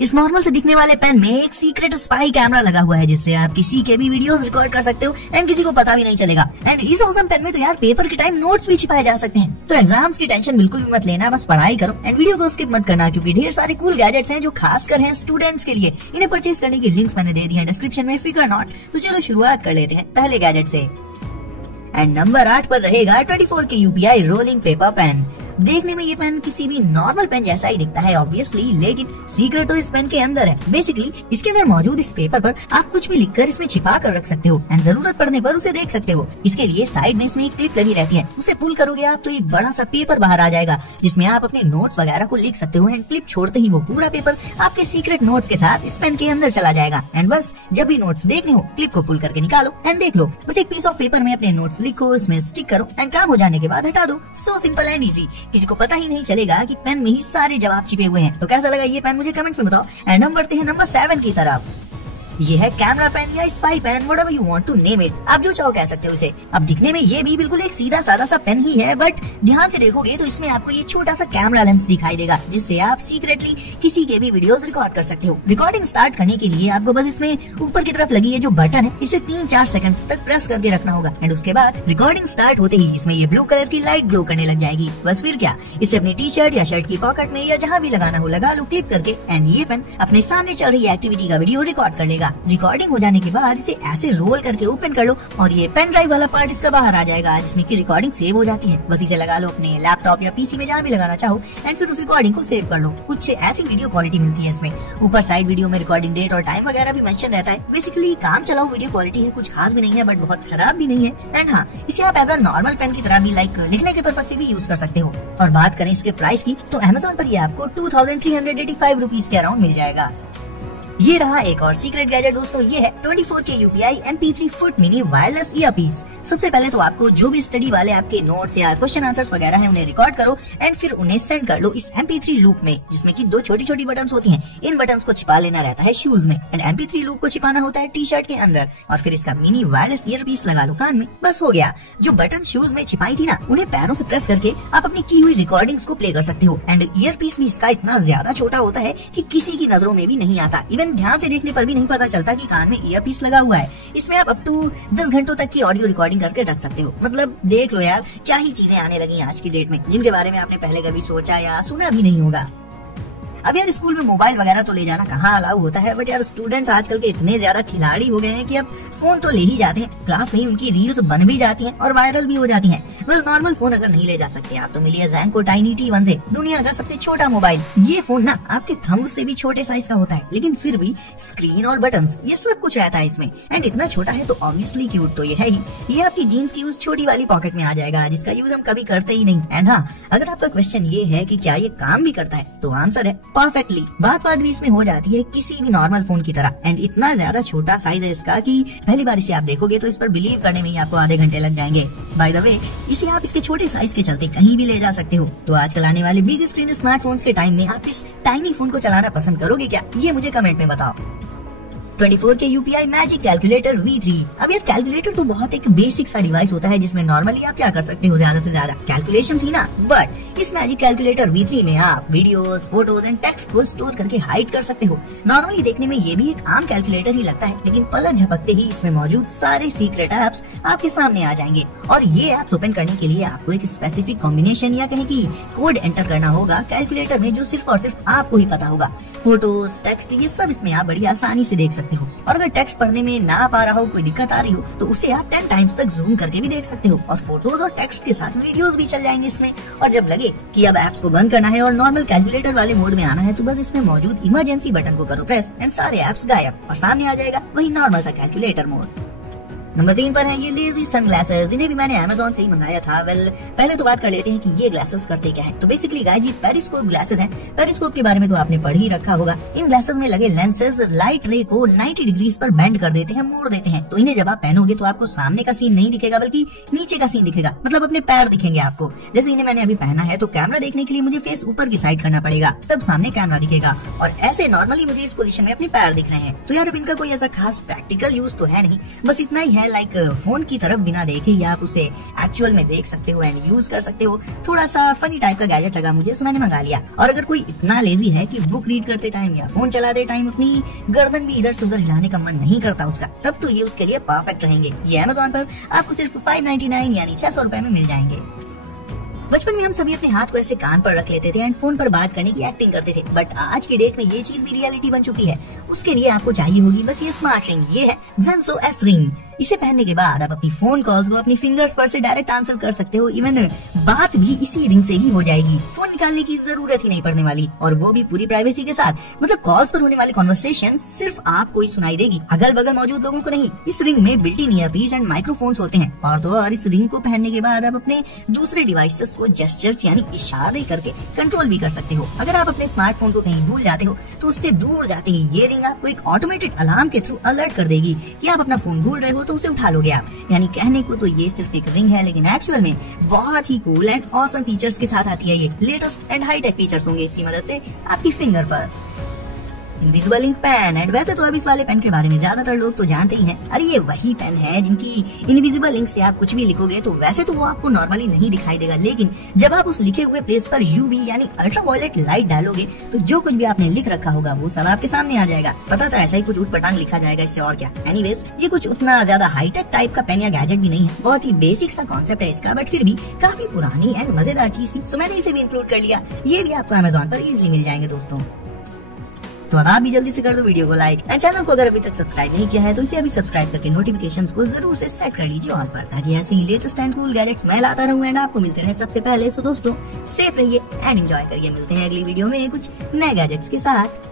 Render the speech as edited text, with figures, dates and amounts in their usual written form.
इस नॉर्मल से दिखने वाले पेन में एक सीक्रेट स्पाई कैमरा लगा हुआ है, जिससे आप किसी के भी वीडियोस रिकॉर्ड कर सकते हो एंड किसी को पता भी नहीं चलेगा। एंड इस ऑसम पेन में तो यार पेपर के टाइम नोट्स भी छिपाए जा सकते हैं। तो एग्जाम्स की टेंशन बिल्कुल भी मत लेना, बस पढ़ाई करो एंड वीडियो को स्किप मत करना, क्योंकि ढेर सारे कूल गैजेट्स हैं जो खासकर हैं स्टूडेंट्स के लिए। इन्हें परचेज करने की लिंक्स मैंने दे दी है डिस्क्रिप्शन में, फिकर नॉट। तो चलो शुरुआत कर लेते हैं पहले गैजेट से। एंड नंबर 8 पर रहेगा 24K UPI rolling paper pen. देखने में ये पेन किसी भी नॉर्मल पेन जैसा ही दिखता है ऑब्वियसली, लेकिन सीक्रेट तो इस पेन के अंदर है। बेसिकली इसके अंदर मौजूद इस पेपर पर आप कुछ भी लिखकर इसमें छिपा कर रख सकते हो एंड जरूरत पड़ने पर उसे देख सकते हो। इसके लिए साइड में इसमें एक क्लिप लगी रहती है, उसे पुल करोगे आप तो एक बड़ा सा पेपर बाहर आ जाएगा, जिसमें आप अपने नोट्स वगैरह को लिख सकते हो। एंड क्लिप छोड़ते ही वो पूरा पेपर आपके सीक्रेट नोट्स के साथ इस पेन के अंदर चला जाएगा। एंड बस जब भी नोट्स देखने हो क्लिप को पुल करके निकालो एंड देख लो। बस एक पीस ऑफ पेपर में अपने नोट्स लिखो, उसमें स्टिक करो एंड काम हो जाने के बाद हटा दो। सो सिंपल एंड इजी, किसी को पता ही नहीं चलेगा कि पेन में ही सारे जवाब छिपे हुए हैं। तो कैसा लगा ये पेन मुझे कमेंट्स में बताओ। एंड हम बढ़ते हैं नंबर 7 की तरफ। ये है कैमरा पेन या spy pen, whatever you want to name it, आप जो चाहो कह सकते हो इसे। अब दिखने में ये भी बिल्कुल एक सीधा साधा सा पेन ही है, बट ध्यान से देखोगे तो इसमें आपको ये छोटा सा कैमरा लेंस दिखाई देगा, जिससे आप सीक्रेटली किसी के भी वीडियोस रिकॉर्ड कर सकते हो। रिकॉर्डिंग स्टार्ट करने के लिए आपको बस इसमें ऊपर की तरफ लगी है जो बटन है, इसे 3-4 सेकंड्स तक प्रेस करके रखना होगा। एंड उसके बाद रिकॉर्डिंग स्टार्ट होते ही इसमें ये ब्लू कलर की लाइट ग्लो करने लग जाएगी। बस फिर क्या, इसे अपनी टी शर्ट या शर्ट की पॉकेट में या जहाँ भी लगाना हो लगा लो क्लिक करके, एंड ये पेन अपने सामने चल रही एक्टिविटी का वीडियो रिकॉर्ड कर लेगा। रिकॉर्डिंग हो जाने के बाद इसे ऐसे रोल करके ओपन कर लो और ये पेन ड्राइव वाला पार्ट इसका बाहर आ जाएगा, जिसमें की रिकॉर्डिंग सेव हो जाती है। बस इसे लगा लो अपने लैपटॉप या पीसी में जहाँ भी लगाना चाहो एंड फिर उस रिकॉर्डिंग को सेव कर लो। कुछ ऐसी वीडियो क्वालिटी मिलती है इसमें। ऊपर साइड वीडियो में रिकॉर्डिंग डेट और टाइम वगैरह भी मेंशन रहता है। बेसिकली काम चलाओ वीडियो क्वालिटी है, कुछ खास भी नहीं है बट बहुत खराब भी नहीं है। एंड हाँ, इसे आप एज अ नॉर्मल पेन की तरह भी लाइक लिखने के पर्पज से भी यूज कर सकते हो। और बात करें इसके प्राइस की तो अमेज़न पर ये आपको 2385 रुपीज के अराउंड मिल जाएगा। ये रहा एक और सीक्रेट गैजेट दोस्तों, ये है 24K UPI MP3 foot mini wireless earpiece. सबसे पहले तो आपको जो भी स्टडी वाले आपके नोट्स या क्वेश्चन आंसर्स वगैरह हैं उन्हें रिकॉर्ड करो एंड फिर उन्हें सेंड कर लो इस MP3 लूप में, जिसमें की 2 छोटी छोटी बटन्स होती हैं। इन बटन्स को छिपा लेना रहता है शूज में एंड MP3 लूप को छिपाना होता है टी शर्ट के अंदर, और फिर इसका मिनी वायरलेस ईयरपीस लगा लो कान में। बस हो गया। जो बटन शूज में छिपाई थी ना, उन्हें पैरों से प्रेस करके आप अपनी की हुई रिकॉर्डिंग्स को प्ले कर सकते हो। एंड ईयरपीस भी इसका इतना ज्यादा छोटा होता है कि किसी की नजरों में भी नहीं आता। इवन ध्यान से देखने पर भी नहीं पता चलता कि कान में ईयरपीस लगा हुआ है। इसमें आप अप टू 10 घंटों तक की ऑडियो रिकॉर्डिंग करके रख सकते हो। मतलब देख लो यार, क्या ही चीजें आने लगी आज की डेट में, जिनके बारे में आपने पहले कभी सोचा या सुना भी नहीं होगा। अब यार स्कूल में मोबाइल वगैरह तो ले जाना कहाँ अलाउ होता है, बट यार स्टूडेंट्स आजकल के इतने ज्यादा खिलाड़ी हो गए हैं कि अब फोन तो ले ही जाते हैं। क्लास में ही उनकी रील्स बन भी जाती हैं और वायरल भी हो जाती हैं। बस नॉर्मल फोन अगर नहीं ले जा सकते आप तो मिलिए ज़ेंको टाइनी T1 से, दुनिया का सबसे छोटा मोबाइल। ये फोन ना आपके थंब से भी छोटे साइज का होता है, लेकिन फिर भी स्क्रीन और बटन्स ये सब कुछ रहता है इसमें। एंड इतना छोटा है तो ऑब्वियसली क्यूट तो ये है ही। ये आपकी जीन्स की उस छोटी वाली पॉकेट में आ जाएगा, जिसका यूज हम कभी करते ही नहीं। एंड हाँ, अगर आपका क्वेश्चन ये है कि क्या ये काम भी करता है, तो आंसर है परफेक्टली। बात भी इसमें हो जाती है किसी भी नॉर्मल फोन की तरह। एंड इतना ज्यादा छोटा साइज है इसका कि पहली बार इसे आप देखोगे तो इस पर बिलीव करने में ही आपको आधे घंटे लग जाएंगे। बाय द वे, इसे आप इसके छोटे साइज के चलते कहीं भी ले जा सकते हो। तो आजकल आने वाले बिग स्क्रीन स्मार्टफोन्स के टाइम में आप इस टाइनी फोन को चलाना पसंद करोगे क्या? ये मुझे कमेंट में बताओ। 24K UPI magic calculator V3। अब यार कैलकुलेटर तो बहुत एक बेसिक सा डिवाइस होता है, जिसमें नॉर्मली आप क्या कर सकते हो, ज्यादा से ज्यादा कैलकुलेशंस ही ना। बट इस मैजिक कैलकुलेटर V3 में आप वीडियोस, फोटोज एंड टेक्स्ट को स्टोर करके हाइड कर सकते हो। नॉर्मली देखने में ये भी एक आम कैलकुलेटर ही लगता है, लेकिन पलक झपकते ही इसमें मौजूद सारे सीक्रेट एप्स आपके सामने आ जाएंगे। और ये एप्स ओपन करने के लिए आपको एक स्पेसिफिक कॉम्बिनेशन या कहें कि कोड एंटर करना होगा कैलकुलेटर में, जो सिर्फ और सिर्फ आपको ही पता होगा। फोटोज, टेक्स्ट ये सब इसमें आप बड़ी आसानी से देख सकते हो। और अगर टेक्स्ट पढ़ने में ना पा रहा हो, कोई दिक्कत आ रही हो, तो उसे आप 10 टाइम्स तक जूम करके भी देख सकते हो। और फोटोज और टेक्स्ट के साथ वीडियोस भी चल जाएंगे इसमें। और जब लगे कि अब ऐप्स को बंद करना है और नॉर्मल कैलकुलेटर वाले मोड में आना है, तो बस इसमें मौजूद इमरजेंसी बटन को करो प्रेस एंड सारे ऐप्स गायब और सामने आ जाएगा वही नॉर्मल सा कैलकुलेटर मोड। नंबर 3 पर है ये लेजी सनग्लासेस। इन्हें भी मैंने अमेज़न से ही मंगाया था। वेल, पहले तो बात कर लेते हैं कि ये ग्लासेस करते क्या है। तो बेसिकली गाइस, ये पेरिस्कोप ग्लासेस हैं। पेरिस्कोप के बारे में तो आपने पढ़ ही रखा होगा। इन ग्लासेस में लगे लेंसेज लाइट रे को 90 डिग्रीज पर बेंड कर देते हैं, मोड़ देते हैं। तो इन्हें जब आप पहनोगे तो आपको सामने का सीन नहीं दिखेगा, बल्कि नीचे का सीन दिखेगा। मतलब अपने पैर दिखेंगे आपको। जैसे इन्हें मैंने अभी पहना है, तो कैमरा देखने के लिए मुझे फेस ऊपर की साइड करना पड़ेगा, तब सामने कैमरा दिखेगा। और ऐसे नॉर्मली मुझे इस पोजीशन में अपने पैर दिख रहे हैं। तो यार अब इनका कोई ऐसा खास प्रैक्टिकल यूज तो है नहीं, बस इतना ही है है लाइक फोन की तरफ बिना देखे ही आप उसे एक्चुअल में देख सकते हो एंड यूज कर सकते हो। थोड़ा सा फनी टाइप का गैजेट लगा मुझे, सो मैंने मंगा लिया। और अगर कोई इतना लेजी है कि बुक रीड करते टाइम या फोन चलाते टाइम अपनी गर्दन भी इधर से उधर हिलाने का मन नहीं करता उसका, तब तो ये उसके लिए परफेक्ट रहेंगे। ये Amazon पर आपको सिर्फ 599 यानी 600 रुपए में मिल जाएंगे। बचपन में हम सभी अपने हाथ को ऐसे कान पर रख लेते थे एंड फोन पर बात करने की एक्टिंग करते थे, बट आज की डेट में ये चीज भी रियलिटी बन चुकी है। उसके लिए आपको चाहिए होगी बस ये स्मार्ट रिंग। ये है Zenso S रिंग। इसे पहनने के बाद आप अपनी फोन कॉल्स को अपनी फिंगर्स पर से डायरेक्ट आंसर कर सकते हो। इवन बात भी इसी रिंग से ही हो जाएगी, फोन निकालने की जरूरत ही नहीं पड़ने वाली, और वो भी पूरी प्राइवेसी के साथ। मतलब कॉल्स पर होने वाली कॉन्वर्सेशन सिर्फ आपको ही सुनाई देगी, अगल बगल मौजूद लोगों को नहीं। इस रिंग में built in earpiece and microphones होते हैं, और तो और इस रिंग को पहनने के बाद आप अपने दूसरे डिवाइसेस को जेस्चर्स यानी इशारे करके कंट्रोल भी कर सकते हो। अगर आप अपने स्मार्टफोन को कहीं भूल जाते हो तो उससे दूर जाते ही ये रिंग आपको एक ऑटोमेटेड अलार्म के थ्रू अलर्ट कर देगी कि आप अपना फोन भूल रहे हो, तो उसे उठा लोगे आप। यानी कहने को तो ये सिर्फ एक रिंग है, लेकिन एक्चुअल में बहुत ही कूल एंड ऑसम फीचर्स के साथ आती है। ये लेटेस्ट एंड हाईटेक फीचर्स होंगे इसकी मदद से आपकी फिंगर पर। Invisible ink pen. एंड वैसे तो अब इस वाले पेन के बारे में ज्यादातर लोग तो जानते ही हैं। अरे ये वही पेन है जिनकी इनविजिबल इंक से आप कुछ भी लिखोगे तो वैसे तो वो आपको नॉर्मली नहीं दिखाई देगा, लेकिन जब आप उस लिखे हुए प्लेस पर यूवी यानी अल्ट्रावायलेट लाइट डालोगे तो जो कुछ भी आपने लिख रखा होगा वो सब आपके सामने आ जाएगा। पता था ऐसा ही कुछ उठपटांग लिखा जाएगा इससे, और क्या। एनीवेज ये कुछ उतना ज्यादा हाईटेक टाइप का पेन या गैजेट भी नहीं है, बहुत ही बेसिक सा कॉन्सेप्ट है इसका, बट फिर भी काफी पुरानी एंड मजेदार चीज थी, सो मैंने इसे भी इंक्लूड कर लिया। ये भी आपको Amazon पर इजीली मिल जाएंगे दोस्तों। तो अब आप भी जल्दी से कर दो वीडियो को लाइक एंड चैनल को अगर अभी तक सब्सक्राइब नहीं किया है तो इसे अभी सब्सक्राइब करके नोटिफिकेशंस को जरूर से सेट कर लीजिए ऑल पर, ताकि ऐसे ही लेटेस्ट एंड कूल गैजेट्स मैं लाता रहूं एंड आपको मिलते रहे सबसे पहले। सो दोस्तों सेफ रहिए एंड एंजॉय करिए। मिलते हैं अगली वीडियो में कुछ नए गैजेट्स के साथ।